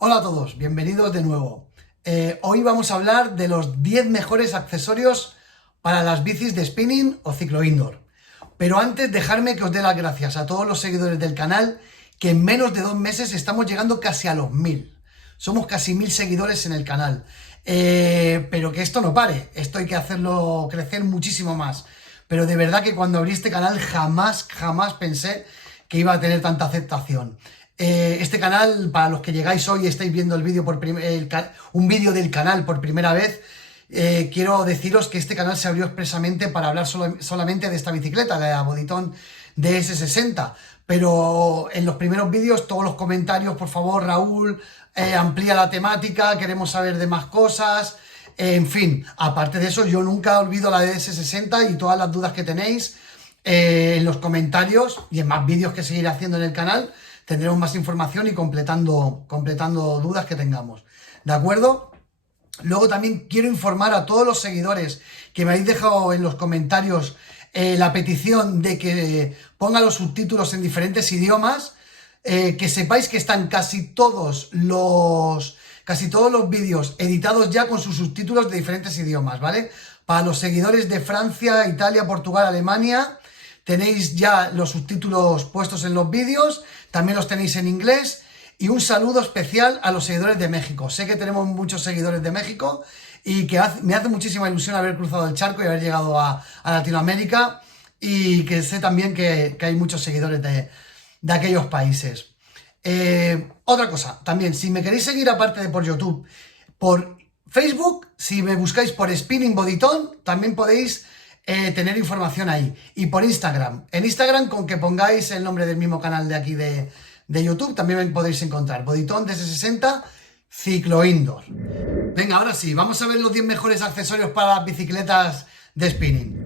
Hola a todos, bienvenidos de nuevo. Hoy vamos a hablar de los 10 mejores accesorios para las bicis de spinning o ciclo indoor. Pero antes, dejadme que os dé las gracias a todos los seguidores del canal, que en menos de 2 meses estamos llegando casi a los 1000. Somos casi 1000 seguidores en el canal. Pero que esto no pare, esto hay que hacerlo crecer muchísimo más. Pero de verdad que cuando abrí este canal jamás pensé que iba a tener tanta aceptación. Este canal, para los que llegáis hoy y estáis viendo el vídeo un vídeo del canal por primera vez, quiero deciros que este canal se abrió expresamente para hablar solamente de esta bicicleta, de la Bodyton DS60. Pero en los primeros vídeos, todos los comentarios, por favor, Raúl, amplía la temática, queremos saber de más cosas. En fin, aparte de eso, yo nunca olvido la DS60 y todas las dudas que tenéis en los comentarios y en más vídeos que seguiré haciendo en el canal. Tendremos más información y completando dudas que tengamos. ¿De acuerdo? Luego también quiero informar a todos los seguidores que me habéis dejado en los comentarios la petición de que ponga los subtítulos en diferentes idiomas. Que sepáis que están casi todos los vídeos editados ya con sus subtítulos de diferentes idiomas, ¿vale? Para los seguidores de Francia, Italia, Portugal, Alemania, tenéis ya los subtítulos puestos en los vídeos, también los tenéis en inglés. Y un saludo especial a los seguidores de México. Sé que tenemos muchos seguidores de México y que me hace muchísima ilusión haber cruzado el charco y haber llegado a Latinoamérica, y que sé también que hay muchos seguidores de aquellos países. Otra cosa, también, si me queréis seguir aparte de por YouTube, por Facebook, si me buscáis por Spinning Bodyton, también podéis tener información ahí. Y por Instagram. En Instagram, con que pongáis el nombre del mismo canal de aquí de YouTube, también me podéis encontrar. Bodyton DS60 Ciclo Indoor. Venga, ahora sí, vamos a ver los 10 mejores accesorios para las bicicletas de spinning.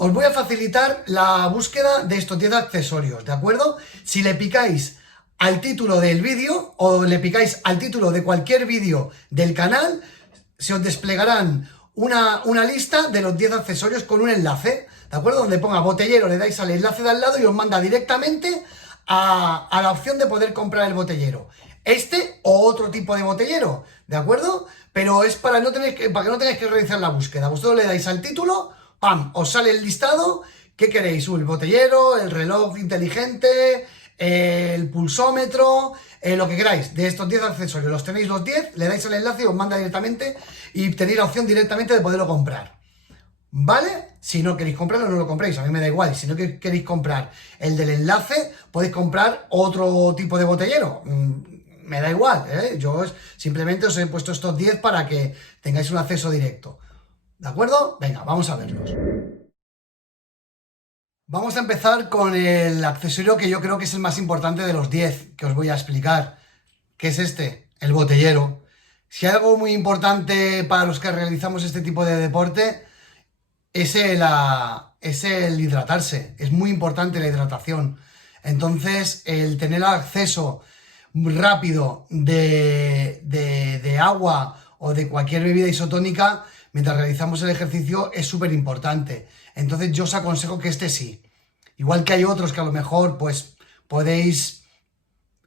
Os voy a facilitar la búsqueda de estos 10 accesorios, ¿de acuerdo? Si le picáis al título del vídeo o le picáis al título de cualquier vídeo del canal, se os desplegarán una lista de los 10 accesorios con un enlace, ¿de acuerdo? Donde ponga botellero, le dais al enlace de al lado y os manda directamente a la opción de poder comprar el botellero. Este o otro tipo de botellero, ¿de acuerdo? Pero es para que no tengáis que realizar la búsqueda. Vosotros le dais al título, ¡pam!, os sale el listado. ¿Qué queréis? El botellero, el reloj inteligente, el pulsómetro, lo que queráis. De estos 10 accesorios, los tenéis los 10, le dais el enlace y os manda directamente y tenéis la opción directamente de poderlo comprar. ¿Vale? Si no queréis comprarlo, no lo compréis, a mí me da igual. Si no queréis comprar el del enlace, podéis comprar otro tipo de botellero. Me da igual, ¿eh? Yo simplemente os he puesto estos 10 para que tengáis un acceso directo. ¿De acuerdo? Venga, vamos a verlos. Vamos a empezar con el accesorio que yo creo que es el más importante de los 10 que os voy a explicar, que es este, el botellero. Si hay algo muy importante para los que realizamos este tipo de deporte, es el hidratarse. Es muy importante la hidratación. Entonces, el tener acceso rápido de agua o de cualquier bebida isotónica mientras realizamos el ejercicio es súper importante. Entonces yo os aconsejo que este sí. Igual que hay otros que a lo mejor pues podéis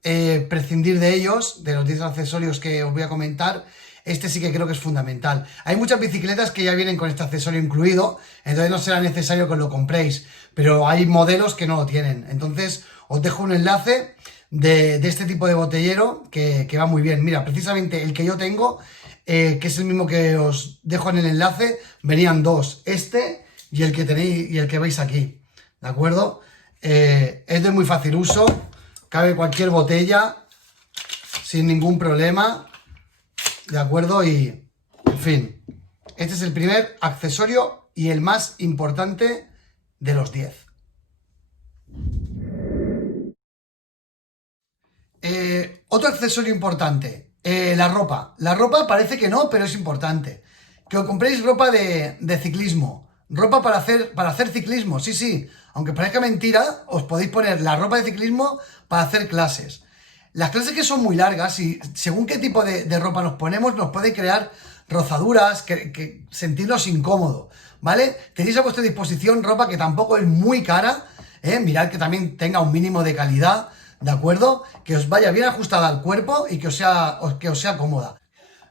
prescindir de ellos, de los 10 accesorios que os voy a comentar. Este sí que creo que es fundamental. Hay muchas bicicletas que ya vienen con este accesorio incluido, entonces no será necesario que os lo compréis, pero hay modelos que no lo tienen. Entonces os dejo un enlace de este tipo de botellero que va muy bien. Mira, precisamente el que yo tengo, que es el mismo que os dejo en el enlace, venían dos, este y el que tenéis y el que veis aquí, ¿de acuerdo? Es de muy fácil uso, cabe cualquier botella sin ningún problema, ¿de acuerdo? Y, en fin, este es el primer accesorio y el más importante de los 10. Otro accesorio importante, la ropa. La ropa parece que no, pero es importante. Que os compréis ropa de ciclismo. Ropa para hacer ciclismo, sí. Aunque parezca mentira, os podéis poner la ropa de ciclismo para hacer clases. Las clases que son muy largas y según qué tipo de ropa nos ponemos nos puede crear rozaduras, que sentirnos incómodos, ¿vale? Tenéis a vuestra disposición ropa que tampoco es muy cara, ¿eh? Mirad que también tenga un mínimo de calidad, ¿de acuerdo? Que os vaya bien ajustada al cuerpo y que os sea cómoda.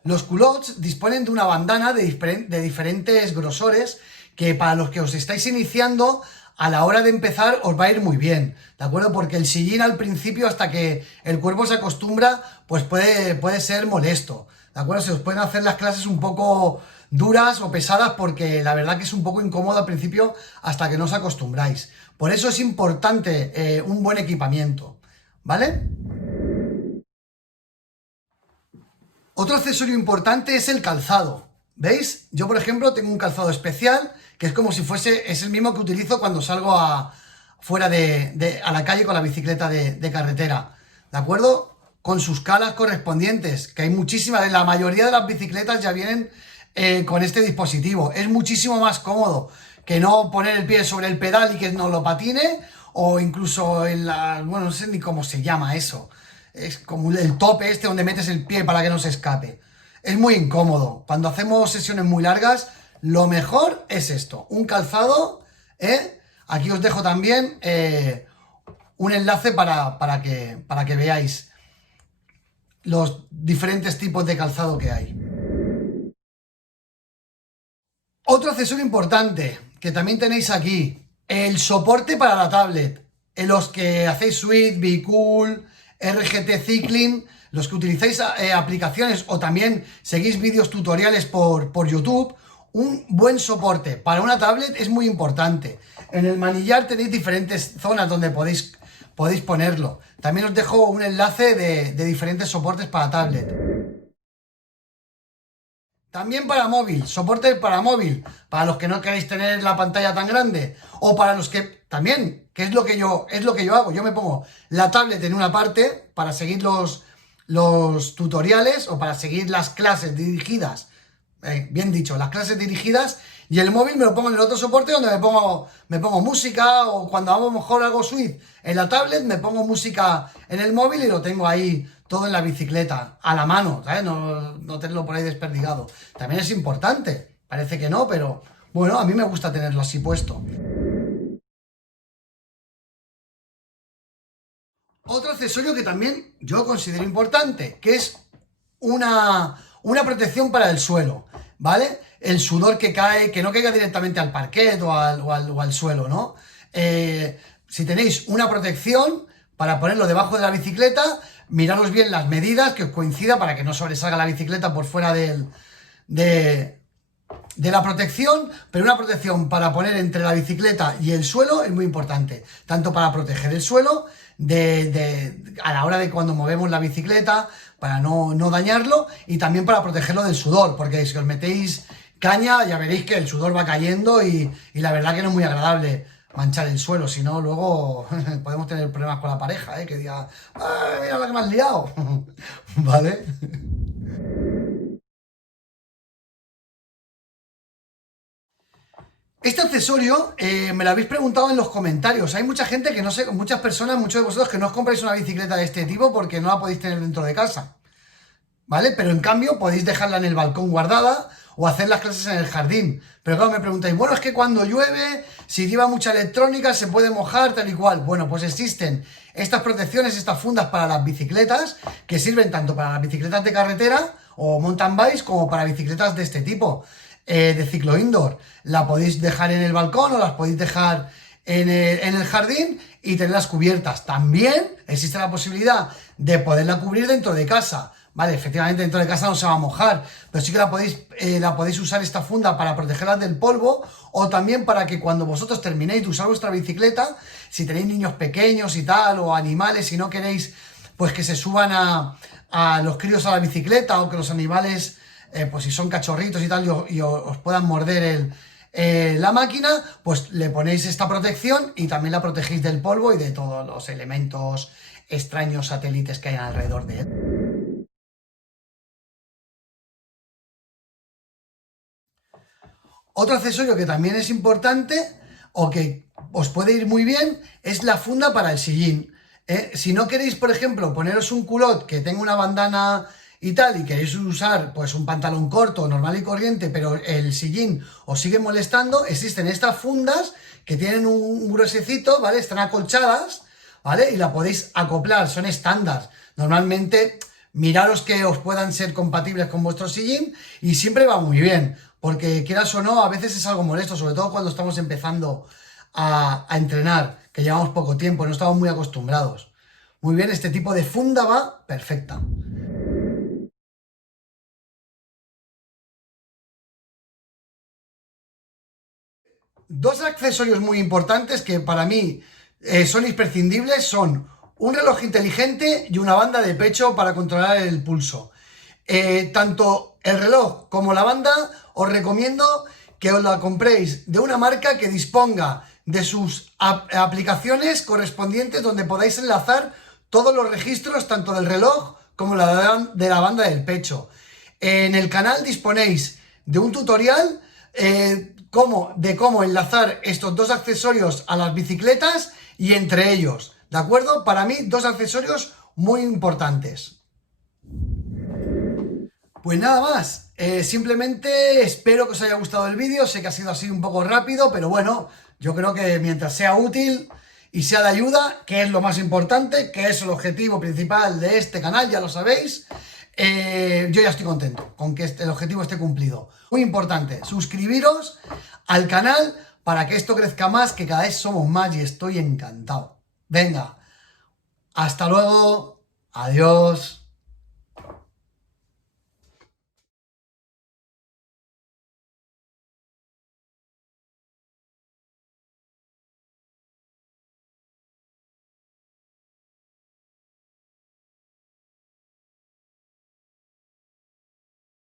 Los culottes disponen de una bandana de diferentes grosores que para los que os estáis iniciando a la hora de empezar os va a ir muy bien, ¿de acuerdo? Porque el sillín al principio hasta que el cuerpo se acostumbra pues puede ser molesto, ¿de acuerdo? Se os pueden hacer las clases un poco duras o pesadas porque la verdad que es un poco incómodo al principio hasta que no os acostumbráis. Por eso es importante un buen equipamiento, ¿vale? Otro accesorio importante es el calzado. ¿Veis? Yo, por ejemplo, tengo un calzado especial que es como si fuese, es el mismo que utilizo cuando salgo fuera a la calle con la bicicleta de carretera. ¿De acuerdo? Con sus calas correspondientes, que hay muchísimas, la mayoría de las bicicletas ya vienen con este dispositivo. Es muchísimo más cómodo que no poner el pie sobre el pedal y que no lo patine, o incluso en la, bueno, no sé ni cómo se llama eso. Es como el tope este donde metes el pie para que no se escape. Es muy incómodo. Cuando hacemos sesiones muy largas, lo mejor es esto. Un calzado, ¿eh? Aquí os dejo también un enlace para que veáis los diferentes tipos de calzado que hay. Otro accesorio importante que también tenéis aquí, el soporte para la tablet. En los que hacéis Swift, Be Cool, RGT Cycling, los que utilizáis aplicaciones o también seguís vídeos tutoriales por YouTube, un buen soporte para una tablet es muy importante. En el manillar tenéis diferentes zonas donde podéis ponerlo. También os dejo un enlace de diferentes soportes para tablet. También para móvil, soporte para móvil, para los que no queréis tener la pantalla tan grande, o para los que también, que es lo que yo hago, yo me pongo la tablet en una parte para seguir los tutoriales o para seguir las clases dirigidas, bien dicho, las clases dirigidas, y el móvil me lo pongo en el otro soporte donde me pongo música, o cuando hago mejor algo Swift en la tablet, me pongo música en el móvil y lo tengo ahí todo en la bicicleta, a la mano, ¿sabes? No tenerlo por ahí desperdigado. También es importante, parece que no, pero bueno, a mí me gusta tenerlo así puesto. Otro accesorio que también yo considero importante, que es una protección para el suelo, ¿vale? El sudor que cae, que no caiga directamente al parquet o al suelo, ¿no? Si tenéis una protección para ponerlo debajo de la bicicleta, miraros bien las medidas, que os coincida para que no sobresalga la bicicleta por fuera de, de la protección, pero una protección para poner entre la bicicleta y el suelo es muy importante, tanto para proteger el suelo a la hora de cuando movemos la bicicleta, para no dañarlo, y también para protegerlo del sudor, porque si os metéis caña ya veréis que el sudor va cayendo y la verdad que no es muy agradable manchar el suelo, si no luego podemos tener problemas con la pareja, que diga, ¡ay, mira la que me has liado! ¿Vale? Este accesorio me lo habéis preguntado en los comentarios. Hay mucha gente que no sé, muchas personas, muchos de vosotros que no os compráis una bicicleta de este tipo porque no la podéis tener dentro de casa, ¿vale? Pero en cambio podéis dejarla en el balcón guardada o hacer las clases en el jardín. Pero claro, me preguntáis, bueno, es que cuando llueve, si lleva mucha electrónica, se puede mojar, tal y cual. Bueno, pues existen estas protecciones, estas fundas para las bicicletas, que sirven tanto para las bicicletas de carretera o mountain bikes como para bicicletas de este tipo, de ciclo indoor. La podéis dejar en el balcón o las podéis dejar en el jardín y tenerlas cubiertas. También existe la posibilidad de poderla cubrir dentro de casa. Vale, efectivamente dentro de casa no se va a mojar, pero sí que la podéis usar esta funda para protegerlas del polvo, o también para que cuando vosotros terminéis de usar vuestra bicicleta, si tenéis niños pequeños y tal, o animales y no queréis pues que se suban a los críos a la bicicleta, o que los animales, pues si son cachorritos y tal, y os puedan morder la máquina, pues le ponéis esta protección y también la protegéis del polvo y de todos los elementos extraños satélites que hay alrededor de él. Otro accesorio que también es importante o que os puede ir muy bien es la funda para el sillín. Si no queréis, por ejemplo, poneros un culot que tenga una bandana y tal, y queréis usar pues un pantalón corto, normal y corriente, pero el sillín os sigue molestando, existen estas fundas que tienen un gruesecito, ¿vale? Están acolchadas, ¿vale? Y la podéis acoplar, son estándar. Normalmente, miraros que os puedan ser compatibles con vuestro sillín y siempre va muy bien, porque quieras o no, a veces es algo molesto, sobre todo cuando estamos empezando a entrenar, que llevamos poco tiempo, no estamos muy acostumbrados. Muy bien, este tipo de funda va perfecta. Dos accesorios muy importantes que para mí son imprescindibles son un reloj inteligente y una banda de pecho para controlar el pulso. Tanto el reloj como la banda os recomiendo que os la compréis de una marca que disponga de sus aplicaciones correspondientes donde podáis enlazar todos los registros tanto del reloj como de la banda del pecho. En el canal disponéis de un tutorial de cómo enlazar estos dos accesorios a las bicicletas y entre ellos, ¿de acuerdo? Para mí, dos accesorios muy importantes. Pues nada más, simplemente espero que os haya gustado el vídeo, sé que ha sido así un poco rápido, pero bueno, yo creo que mientras sea útil y sea de ayuda, que es lo más importante, que es el objetivo principal de este canal, ya lo sabéis, yo ya estoy contento con que el objetivo esté cumplido. Muy importante, suscribiros al canal para que esto crezca más, que cada vez somos más y estoy encantado. Venga, hasta luego, adiós.